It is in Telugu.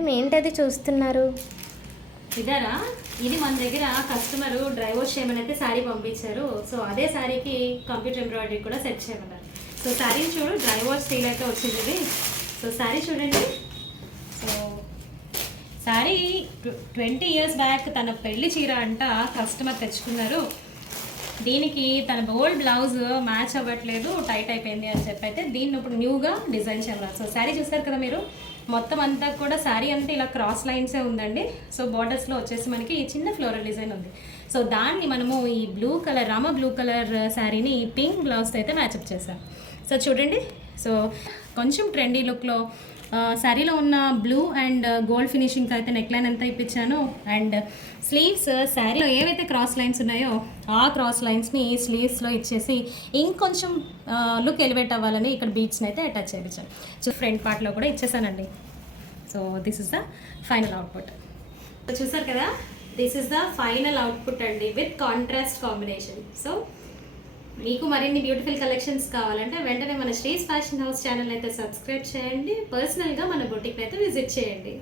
ఏంటది చూస్తున్నారు? ఇదారా, ఇది మన దగ్గర కస్టమర్ డ్రై వాష్ చేయమని అయితే శారీ పంపించారు. సో అదే శారీకి కంప్యూటర్ ఎంబ్రాయిడరీ కూడా సెట్ చేయమన్నారు. సో శారీ చూడు, డ్రై వాష్ స్టీల్ అయితే వచ్చింది ఇది. సో శారీ చూడండి. సో శారీ 20 years బ్యాక్ తన పెళ్లి చీర అంట కస్టమర్ తెచ్చుకున్నారు. దీనికి తన ఓల్డ్ బ్లౌజ్ మ్యాచ్ అవ్వట్లేదు, టైట్ అయిపోయింది అని చెప్పి అయితే దీన్ని ఇప్పుడు న్యూగా డిజైన్ చేయమన్నారు. సో శారీ చూస్తారు కదా మీరు, మొత్తం అంతా కూడా శారీ అంటే ఇలా క్రాస్ లైన్సే ఉందండి. సో బార్డర్స్లో వచ్చేసి మనకి ఈ చిన్న ఫ్లోరల్ డిజైన్ ఉంది. సో దాన్ని మనము ఈ blue colour Rama blue colour శారీని పింక్ బ్లౌజ్తో అయితే మ్యాచప్ చేసాం. సో చూడండి, సో కొంచెం ట్రెండీ లుక్లో శారీలో ఉన్న బ్లూ అండ్ గోల్డ్ ఫినిషింగ్తో అయితే నెక్ లైన్ అంతా ఇప్పించాను. అండ్ స్లీవ్స్ శారీలో ఏవైతే క్రాస్ లైన్స్ ఉన్నాయో ఆ క్రాస్ లైన్స్ని స్లీవ్స్లో ఇచ్చేసి ఇంకొంచెం లుక్ ఎలివేట్ అవ్వాలని ఇక్కడ బీట్స్ని అయితే అటాచ్ చేయించాను. సో ఫ్రంట్ పార్ట్లో కూడా ఇచ్చేసానండి. So this is the final output. చూసారు కదా, this is the final output అండి విత్ కాంట్రాస్ట్ కాంబినేషన్. సో మీకు మరిన్ని బ్యూటిఫుల్ కలెక్షన్స్ కావాలంటే వెంటనే మన శ్రీస్ ఫ్యాషన్ హౌస్ ఛానల్ అయితే సబ్స్క్రైబ్ చేయండి. పర్సనల్గా మన బొటిక్ని అయితే విజిట్ చేయండి.